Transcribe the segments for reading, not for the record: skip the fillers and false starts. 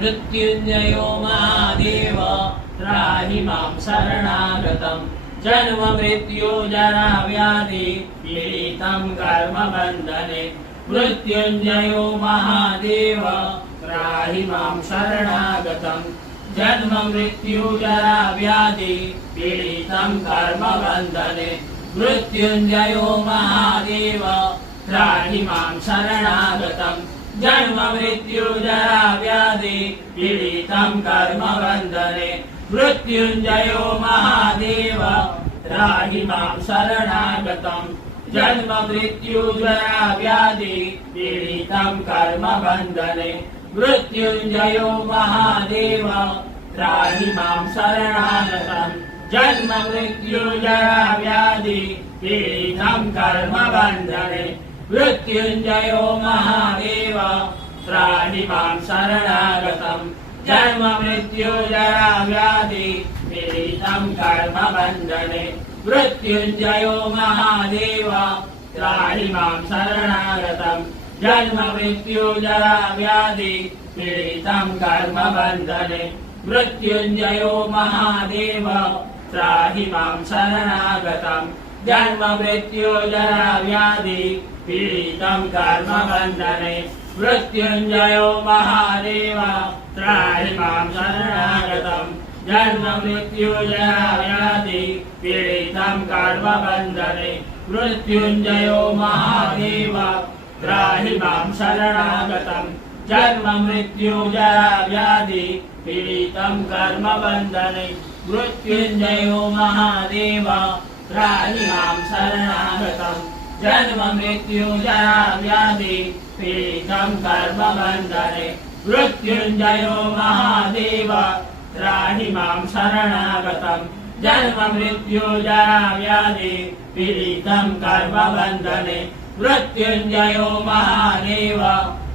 मृत्युञ्जयो महादेव त्राहि मां शरणागतम् जन्म मृत्यु जरा व्याधि पीडितं कर्मबन्धने मृत्युञ्जयो महादेव त्राहि मां शरणागतम् जन्म मृत्यु जरा व्याधि पीडितं कर्मबन्धने मृत्युञ्जयो महादेव त्राहि मां शरणागतम् जन्म मृत्यु जरा व्याधि पीडितं कर्मबन्धने मृत्युञ्जयो महादेव त्राहि मां शरणागतम् जन्म मृत्यु जरा व्याधि पीडितं कर्मबन्धने मृत्युञ्जयो महादेव त्राहि मां शरणागतम् जन्म मृत्यु जरा व्याधि पीडितं कर्मबन्धने मृत्युञ्जयो महादेव त्राहि मां शरणागतम् जन्म मृत्यु जरा व्याधि पीडितं कर्मबन्धने मृत्युञ्जयो महादेव त्राहि मां शरणागतम् जन्म मृत्यु जरा व्याधि पीडितं कर्मबन्धने मृत्युञ्जयो महादेव त्राहि मां शरणागतम् जन्म मृत्यु जरा व्याधि पीडितं कर्मबन्धने मृत्युञ्जयो महादेव त्राहि मां शरणागतम् जन्म मृत्यु जरा व्याधि पीडितं कर्मबन्धने मृत्युञ्जयो महादेव त्राहि मां शरणागतम् जन्म मृत्यु जरा व्याधि पीडितं कर्मबन्धने मृत्युञ्जयो महादेव त्राहि मां शरणागतम् जन्म मृत्यु जरा व्याधि पीडितं कर्मबन्धने मृत्युञ्जयो महादेव त्राहि मां शरणागतम् जन्म मृत्यु जरा व्याधि पीडितं कर्मबन्धने मृत्युञ्जयो महादेव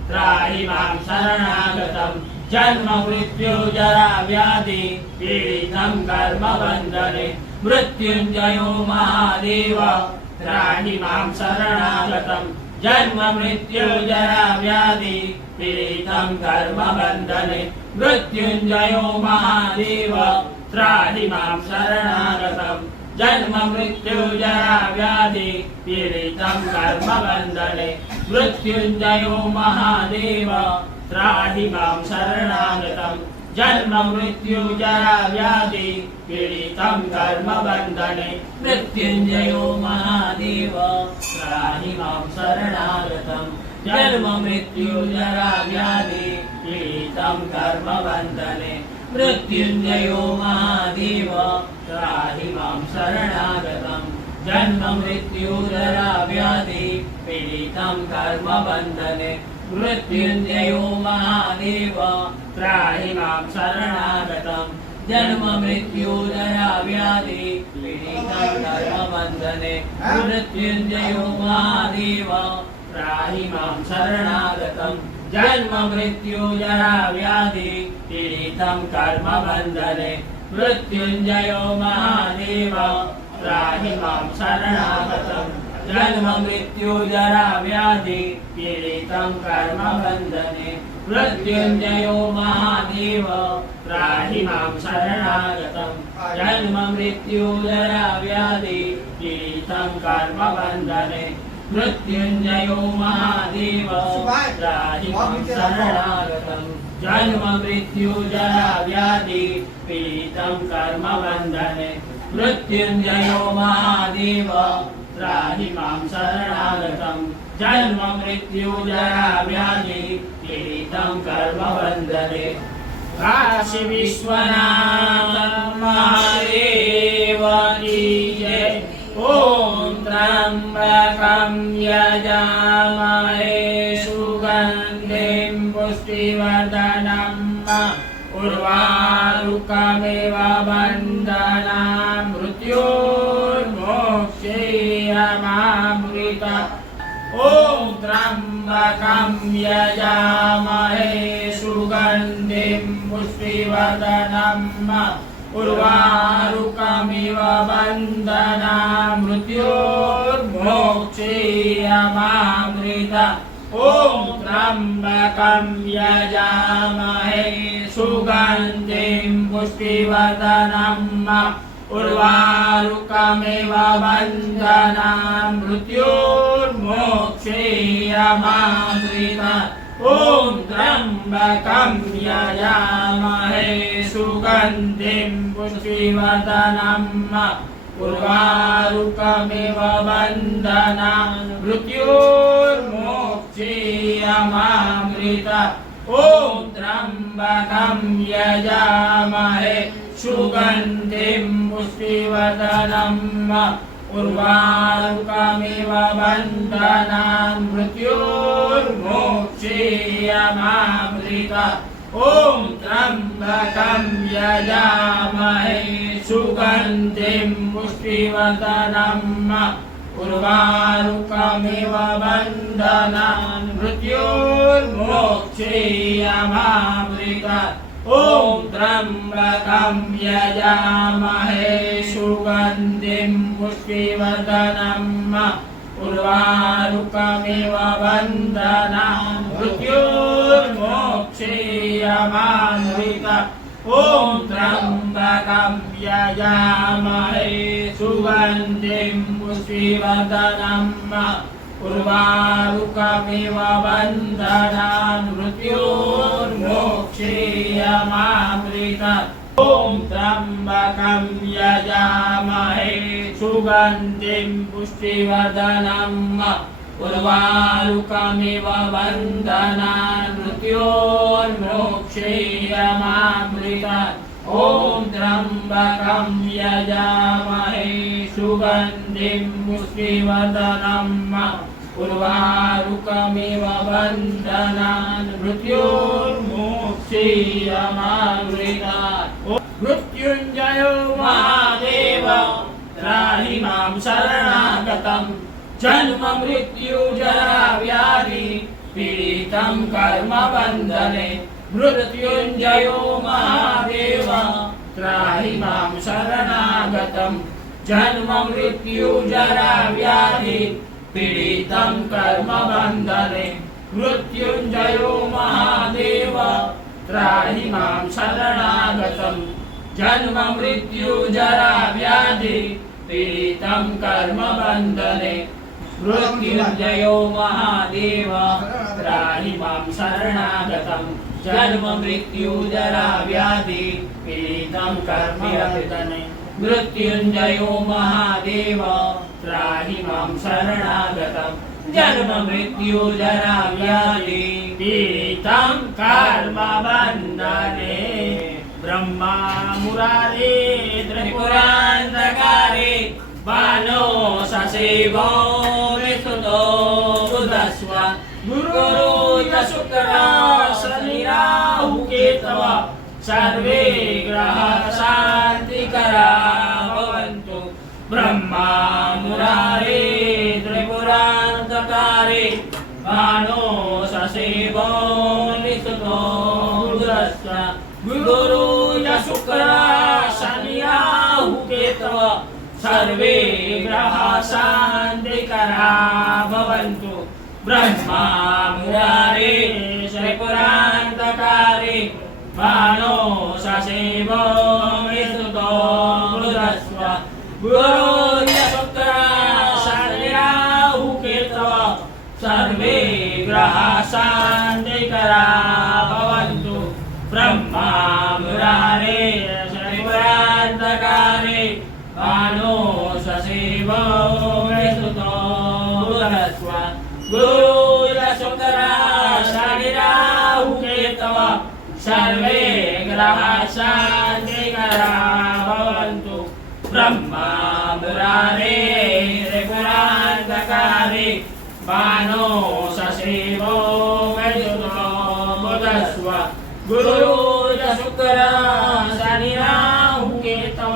त्राहि मां शरणागतम् जन्म मृत्यु जरा व्याधि पीडितं कर्मबन्धने मृत्युञ्जयो महादेव त्राहि मां शरणागतम् जन्म मृत्यु जरा व्याधि पीडितं कर्मबन्धने मृत्युञ्जयो महादेव त्राहि मां शरणागतम् जन्म मृत्यु जरा व्याधि पीडितं कर्मबन्धने मृत्युञ्जयो महादेव त्राहि मां शरणागतम् जन्म मृत्यु जरा व्याधि पीडितं कर्मबन्धने मृत्युञ्जयो महादेव त्राहि मां शरणागतम् जन्म मृत्यु जरा व्याधि पीडितं कर्मबन्धने मृत्युञ्जयो महादेव त्राहि मां शरणागतम् जन्म मृत्यु जरा व्याधि पीडितं कर्मबन्धने मृत्युञ्जयो महादेव त्राहि मां शरणागतम् जन्म मृत्यु जरा व्याधि पीडितं कर्मबन्धने मृत्युञ्जयो महादेव त्राहि मां शरणागतम् जन्म मृत्यु जरा व्याधि पीडितं कर्मबन्धने मृत्युञ्जयो महादेव त्राहि मां शरणागतम् जन्म मृत्यु जरा व्याधि पीडितं कर्मबन्धने मृत्युञ्जयो महादेव त्राहि मां शरणागतम् जन्म मृत्यु जरा व्याधि पीडितं कर्मबन्धने मृत्युञ्जयो महादेव त्राहि मां शरणागतम् जन्म मृत्यु जरा व्याधि पीडितं कर्मबन्धने मृत्युञ्जयो महादेव त्राहि मां शरणागतम् जन्म मृत्यु जरा व्याधि पीडितं कर्मबन्धने काशी विश्वनाथ महादेव की जय। ॐ त्र्यम्बकं यजामहे सुगन्धिं पुष्टिवर्धनम् उर्वारुकमेव बन्धनान् मृत्योर्मोक्षेयमामृता। ॐ त्र्यम्बकं यजामहे सुगन्धिं पुष्टिवर्धनम् उर्वारुकमिव बन्धनान् मृत्योर्मोक्षेयमामृता। ॐ त्र्यम्बकं यजामहे सुगन्धिं पुष्टिवर्धनम् उर्वारुकमिव बन्धनान् मृत्योर्मोक्षेयमामृता ॐ त्र्यम्बकं यजामहे सुगन्धिं पुष्टिवर्धनम् उर्वारुकमिव बन्धनान् मृत्योर्मोक्षेयमामृता ॐ त्र्यम्बकं यजामहे सुगन्धिं पुष्टिवर्धनम् उर्वारुकमिव बन्धनान् मृत्योर्मोक्षेयमामृता ॐ त्र्यम्बकं यजामहे सुगन्धिं पुष्टिवर्धनम् उर्वारुकमिव बन्धनान् मृत्योर्मोक्षेयमामृता ॐ त्र्यम्बकं यजामहे सुगन्धिं पुष्टिवर्धनम् उर्वारुकमिव बन्धनान् मृत्योर्मोक्षेयमामृता ॐ त्र्यम्बकं यजामहे सुगन्धिं पुष्टिवर्धनम् उर्वारुकमिव बन्धनान् मृत्योर्मोक्षेयमामृता ॐ त्र्यम्बकं यजामहे सुगन्धिं पुष्टिवर्धनम् उर्वारुकमिव बन्धनान् मृत्योर्मोक्षेयमामृता ॐ त्र्यम्बकं यजामहे सुगन्धिं पुष्टिवर्धनम् उर्वारुकमिव बन्धनान् मृत्योर्मोक्षेयमामृता मृत्युञ्जयो महादेव त्राहि मां शरणागतम् जन्म मृत्यु जरा व्याधि पीडितं कर्म बन्धने मृत्युञ्जयो महादेव त्राहि मां शरणागतम् जन्म मृत्यु जरा व्याधि पीडितं कर्म बन्धने मृत्युञ्जयो महादेव त्राहि मां शरणागतम् जन्म मृत्यु जरा व्याधि पीडितं कर्म बन्धने मृत्युञ्जयो महादेव त्राहि मां शरणागतम् जन्म मृत्यु जरा व्याधि पीडितं कर्म बन्धने मृत्युञ्जयो महादेव त्राहि मां शरणागतम् जन्म मृत्यु जरा व्याधि पीडितं कर्म बन्धने ब्रह्मा मुरारे त्रिपुरान्तकारे बाणो ससेवो विसुतो बुधस्व गुरु च शुक्रा शनिराहु केतव सर्वे ग्रह शान्तिकरा भवन्तु ब्रह्मा मुरारे त्रिपुरान्तकारे बाणो ससेवो विसुतो बुधस्व गुरु च शुक्रा शनिराहु केतव सर्वे ग्रह शान्तिकरा भवन्तु ब्रह्मा मुरारे त्रिपुरान्तकारे बाणो ससेवो विसुतो बुधस्व गुरु च शुक्रा शनिराहु केतव सर्वे ग्रह शान्तिकरा भवन्तु ब्रह्मा मुरारे त्रिपुरान्तकारे बाणो ससेवो विसुतो बुधस्व गुरु च शुक्रा शनिराहु केतव सर्वे ग्रह शान्तिकरा भवन्तु ब्रह्मा मुरारे त्रिपुरान्तकारे बाणो ससेवो विसुतो बुधस्व गुरु च शुक्रा शनिराहु केतव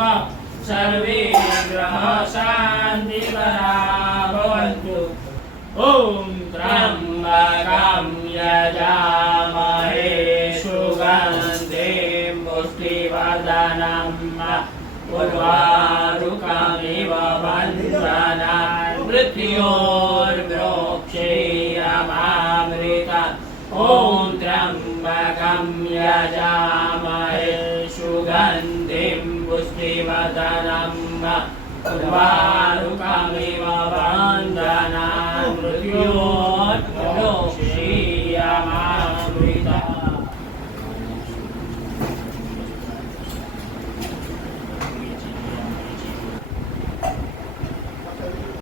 सर्वे ग्रह शान्तिकरा भवन्तु ॐ त्र्यम्बकं यजामहे सुगन्धिं पुष्टिवर्धनम् उर्वारुकमिव बन्धनान् मृत्योर्मोक्षेयमामृता ॐ त्र्यम्बकं त्र्यम्बकं यजामहे सुगन्धिं पुष्टिवर्धनम् उर्वारुकमिव बन्धनान् मृत्योर्मुक्षीयमामृतात्